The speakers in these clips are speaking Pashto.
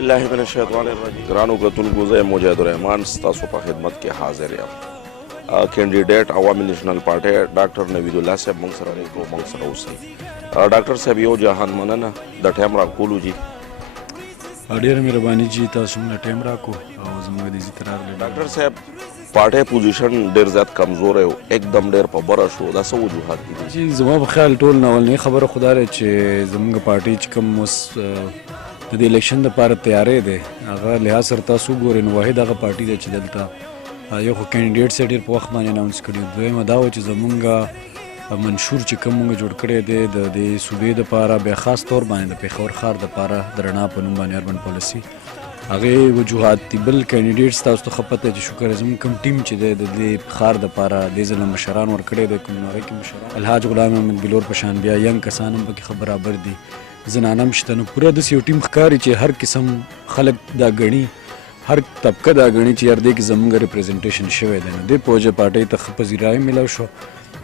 الله من الشیطان الرجیم. ګرانو کتونکو زه مجاهد الرحمن ستاسو په خدمت کې حاضر یم. کینډیډیټ عوامي نیشنل پارټي ډاکټر نوید الله صاحب موږ سره دی، موږ سره اوسئ. ډاکټر صاحب یو جهان مننه د ټایم راکولو جي. ډېره مهرباني جي، تاسو موږ ټایم راکو او زموږ د عزت راغلی. ډاکټر صاحب پارټي پوزیشن ډېر زیات کمزور و، एकदम ډېر په بره شو، دا څه وجوهات دي؟ جی زما په خیال ټول ناولنۍ خبره خو دا ده چې زموږ پارټي چې کوم اوس د دې الیکشن دپاره تیاری دی هغه لحاظ سره تاسو وګورئ نو واحد هغه پارټي دی چې دلته یو خو کینډیډیټ یې ډېر په وخت باندې اناونس کړي، دویمه دا وه چې زمونږ منشور چې کوم مونږ جوړ کړی دی د دې صوبې دپاره بیا خاص طور باندې د پېښور ښار دپاره د رڼا په نوم باندې اربن پالیسي هغې وجوهات دي. بل کینډیډیټس تاسو ته ښه پته چې شکر زموږ کوم ټیم چې دی د دې ښار دپاره دې ځله مشران ورکړی دی، کوم هغې کې مشران الحاج غلام احمد بلور په شان بیا ینګ کسان هم پکې ښه برابر دي، زنانه هم شته. نو پوره داسې یو ټیم ښکاري چې هر قسم خلک دا ګڼي، هر طبقه دا ګڼي چې یار دې کې زموږ ریپرزنټیشن شوی دی. نو دې په وجه پارټۍ ته ښه پذیرایي میلاو شو.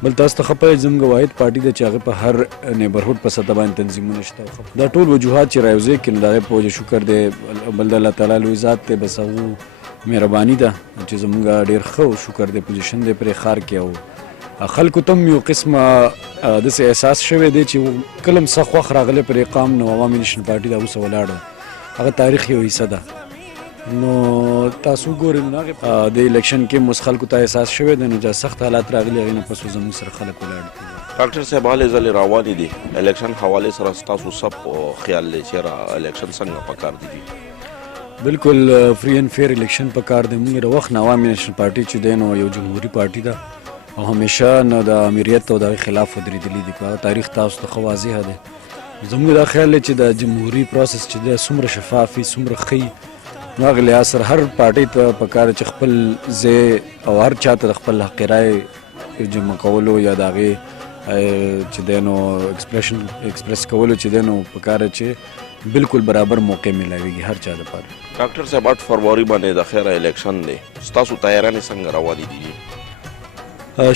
بل تاسو ته ښه پوهېږئ زموږ واحد پارټي ده چې هغه په هر نیبرهوډ په سطح باندې تنظیمونه شته. دا ټول وجوهات چې رایوځای کړي د هغې په وجه شکر دی. بل د الله تعالی لوی ذات دی، بس هغو مهرباني ده چې زموږ ډېر ښه شکر دی پوزیشن دی پرې ښار کې. او خلکو ته هم یو قسمه داسې احساس شوی دی چې کله هم څه خوښ راغلی پر قام نو عوامي نیشنل پارټي دا اوسه ولاړه، هغه تاریخ یو حصه ده. نو تاسو ګورئ نو هغې د الیکشن کې اوس خلکو ته احساس شوی دی نو چې سخت حالات راغلي هغې نه پس زموږ سره خلک ولاړ دي. ډاکټر صاحب هلې ځلې روانې دي، الیکشن حوالې سره ستاسو سب خیال دی چې الیکشن څنګه پکار دي؟ بالکل فری اینڈ فیر الیکشن پکار دی. موږ د وخت نه عوامي نیشنل پارټي چې دی نو یو جمهوري پارټي ده او همیشه نو د امیریت او د هغې خلاف ودرېدلي دي. هغه تاریخ تاسو ته ښه واضحه دی. زموږ دا خیال دی چې د جمهوري پروسس چې دی څومره شفاف وي، څومره ښه نو هغې لحاظ سره هر پارټۍ ته پکار چې خپل ځای او هر چا ته د خپل حق رایې جمع کولو یا د هغې چې دی نو ایکسپریس کولو چې دی نو پکار چې بالکل برابر موقع میلاویږي هر چا دپاره. ډاکټر صاحب 8 فروری باندې د خیره الیکشن دی، ستاسو تیارانې څنګه روانې دي؟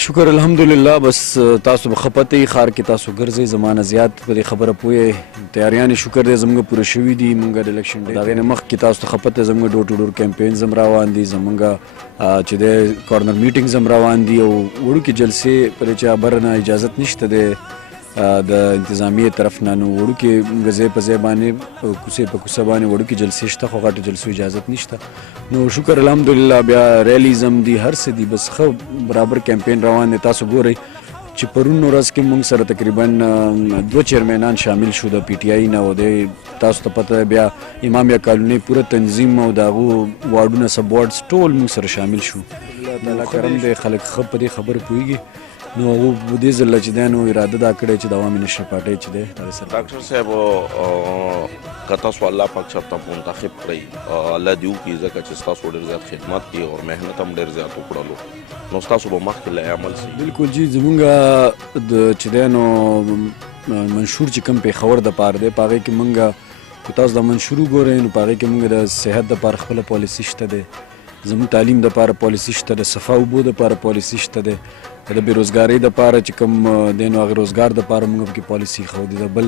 شکر الحمدلله. بس تاسو به ښه پته یي ښار کې تاسو ګرځئ، زمانه زیات په دې خبره پوهیږئ. تیاریانې شکر دی زموږ پوره شوي دي. موږ د الیکشن د هغې نه مخکې تاسو ته ښه پته زموږ ډور ټو ډور کیمپینز هم روان دي، زموږ چې دی کارنر میټینګز هم روان دي او وړوکې جلسې پرې چې بر نه اجازت نشته دی د انتظامیې طرف نه. نو وړوکې موږ ځای په ځای باندې کوڅې په کوڅه باندې وړوکې جلسې شته خو غټو جلسو اجازت نشته. نو شکر الحمدلله بیا ریلیز هم دي، هر څه دي، بس ښه برابر کیمپین روان دی. تاسو ګورئ چې پرون ورځ کې موږ سره تقریبا 2 چیرمینان شامل شو د پی ټي آی نه او دی تاسو ته پته بیا امامیه کالوني پوره تنظیم او د هغو واډونه سب واډز ټول موږ سره شامل شو. الله تعالی کرم دی، خلک ښه په دې خبره پوهېږي. نو هغو دې ځل چې دی نو اراده دا کړې چې د عوامي نیشنل پارټۍ چې دی هغې سره. ډاکټر صاحب که تاسو الله پاک چېرته منتخب کړئ، الله دې وکړي ځکه چې ستاسو ډېر زیات خدمت کوي او محنت هم ډېر زیات وکړلو نو ستاسو به مخکې له عمل سي. بالکل جي زمونږ د چې دی نو منشور چې کوم پېښور دپاره دی په هغې کې مونږ که تاسو د منشور وګورئ نو په هغې کې مونږ د صحت دپاره خپله پالیسي شته دی، زموږ تعلیم دپاره پالیسي شته ده، صفا اوبو دپاره پالیسي شته دی، د بېروزګارۍ دپاره چې کوم دی نو هغې روزګار دپاره موږ پکې پالیسي ښودې ده. بل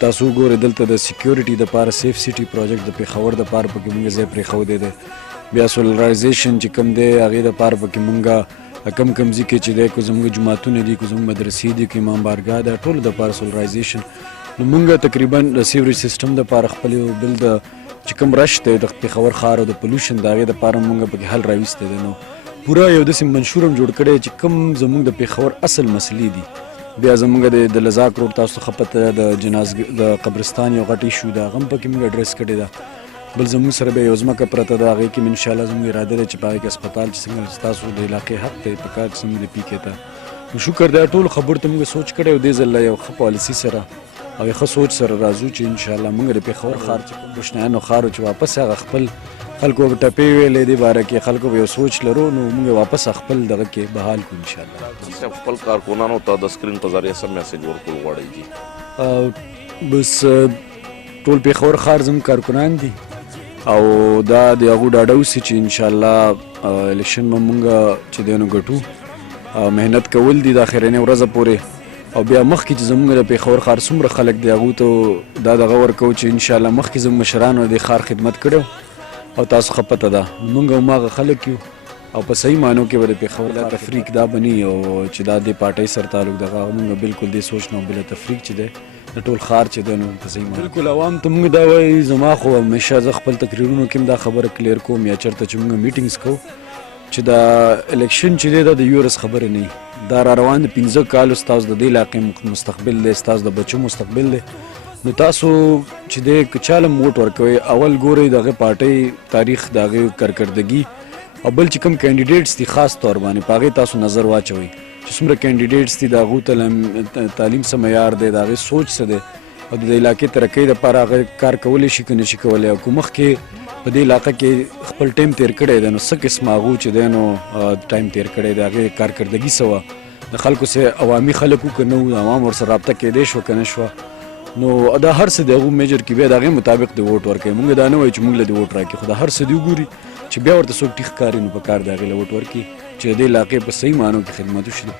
تاسو وګورئ دلته د سیکیورټي دپاره سیف سټي پروجیکټ د پېښور دپاره پکې موږ ځای پرېښودی دی. بیا سولرایزیشن چې کوم دی هغې دپاره پکې موږ کم ځای کې چې دی که زموږ جوماتونه دي که زموږ مدرسې دي که امام بارګاه ده ټولو دپاره سولرایزیشن. نو موږ تقریبا د سیوریج سیسټم دپاره خپل یو بل د چې کوم رش دی د پېښور ښار او د پلوشن د هغې دپاره موږ پکې حل راویستی دی. نو پوره یو داسې منشور هم جوړ کړی چې کوم زموږ د پېښور اصل مسلې دي. بیا زموږ د لذاک روډ تاسو ښه پته ده د قبرستان یو غټ ایشو ده هغه هم پکې موږ اډرس کړې ده. بل زموږ سره بیا یو ځمکه پرته ده هغې کې م انشاءالله زموږ اراده ده چې په هغې کې اسپتال چې څنګه ستاسو د علاقې حق دی په کار چې زموږ د پیکې ته. نو شکر دی ټولو خبرو ته موږ سوچ کړی او دې ځل یو ښه پالیسي سره او ښه سوچ سره راځو چې انشاءالله موږ د پېښور ښار چې کوم روشنیانو ښار چې واپس هغه خپل خلکو به ټپې ویلې دې باره کې خلکو به یو سوچ لرو نو موږ واپس خپل دغه کې بحال کړو انشاءالله. خپل کارکونانو ته د سکرین په ذریعه څه میسج ورکول غواړئ جي؟ بس ټول پېښور ښار زموږ کارکنان دي او دا د هغو ډاډه اوسي چې انشاءالله الیکشن به موږ چې دی نو ګټو. محنت کول دي د اخرنۍ ورځه پورې او بیا مخکې چې زموږ د پیښور ښار څومره خلک دی هغو ته دا دغه ورکوو چې انشاءالله مخکې زموږ مشرانو د ښار خدمت کړی او تاسو ښه پته ده موږ هماغه خلک یو او په صحیح معنو کې به د پیښور تفریق دا بني او چې دا د پارټۍ سره تعلق دغه موږ بالکل دې سوچ نه بله تفریق چې دی د ټول ښار چې دی نو په صحیح معنو بالکل عوام ته موږ دا وایي زما خو همیشه زه خپل تقریرونو کې هم دا خبره کلیر کوم یا چېرته چې موږ میټینګز کوو چې دا الیکشن چې دی دا د یو ورځ خبره نه وي دا را روان د 15 کالو ستاسو د دې علاقې مستقبل دی ستاسو د بچو مستقبل دی نو تاسو چې دی که چاله هم ووټ ورکوئ اول ګورئ د هغې پارټۍ تاریخ د هغې کارکردګي او بل چې کوم کینډیډیټس دي خاص طور باندې په هغې تاسو نظر واچوئ چې څومره کینډیډیټس دي د هغو ته تعلیم څه معیار دی د هغې سوچ څه دی او د علاقې ترقۍ دپاره هغه کار کولی شي که نه شي کولی او که مخکې په دې علاقه کې خپل ټایم تیر کړی دی نو څه قسم هغو چې دی نو ټایم تیر کړی دی هغې کارکردګي څه وه د خلکو سره عوامي خلک وو که نه وو عوام ورسره رابطه کیدی شوه که نه شوه نو دا هر څه د هغو میجر کې بیا د هغې مطابق د ووټ ورکوي مونږ دا نه وایو چې مونږ له د ووټ راکړي خو دا هر څه دې وګوري چې بیا ورته څوک ټیښ ښکاري نو په کار د هغې له ووټ ورکړي چې د دې علاقې په صحیح معنو کې خدمت وشي